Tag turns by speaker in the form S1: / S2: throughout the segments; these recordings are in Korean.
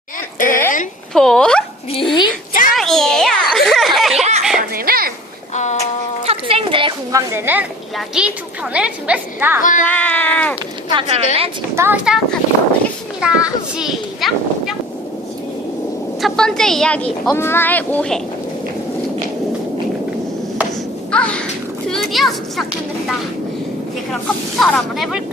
S1: 보,
S2: 짱이에요.
S1: 저희가 오늘은 학생들의 공감되는 이야기 2편을 준비했습니다.
S2: 와.
S1: 자, 그러면 지금부터 시작하도록 하겠습니다. 시작! 첫 번째 이야기, 엄마의 오해. 아, 드디어 시작했다. 이제 그럼 컴퓨터를 한번 해볼까?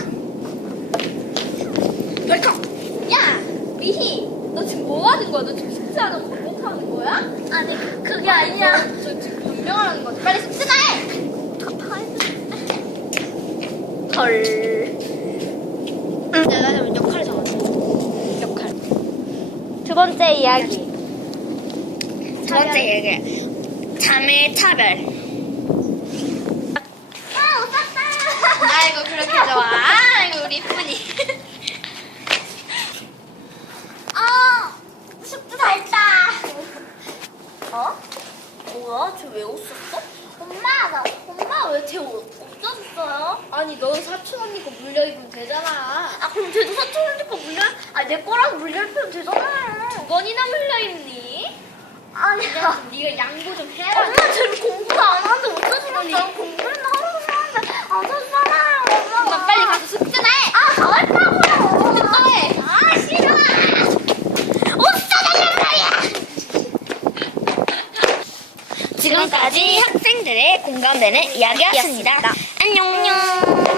S1: 웰컴! 야, 미희, 너 지금 뭐 하는 거야? 너 지금 숙제하는 거 반복하는 거야? 아니, 그게 아니라. 저 지금 변명하는 거지. 빨리 숙제나 해! 헐.
S2: 내가 그러면 역할을 정하자. 역할.
S1: 두 번째 이야기.
S2: 두 번째 얘기. 잠의 차별.
S1: 아, 웃었다!
S2: 아이고 그렇게 좋아. 아이고 우리 이쁜이.
S1: 숙제 다 했다. 어? 뭐야? 쟤 왜 웃었어? 엄마 왜 쟤 없어졌어요?
S2: 아니 넌 사촌 언니 거 물려 입으면 되잖아.
S1: 아, 그럼 쟤도 사촌 언니 거 물려? 아, 내 거라도 물려 입으면 되잖아요.
S2: 두 번이나 물려 입니?
S1: 아니야.
S2: 네가 양보 좀 해라.
S1: 엄마 쟤는 공부도 안 하는데 어쩌주면 공부는 하루도 하는데 안 하잖아요. 엄마가.
S2: 엄마 빨리 가서 숙제나 해.
S1: 아, 가겠다고요.
S2: 숙제 해.
S1: 아, 싫어. 옷 사달란 말이야.
S2: 지금까지 학생들의 공감되는 이야기였습니다. 안녕.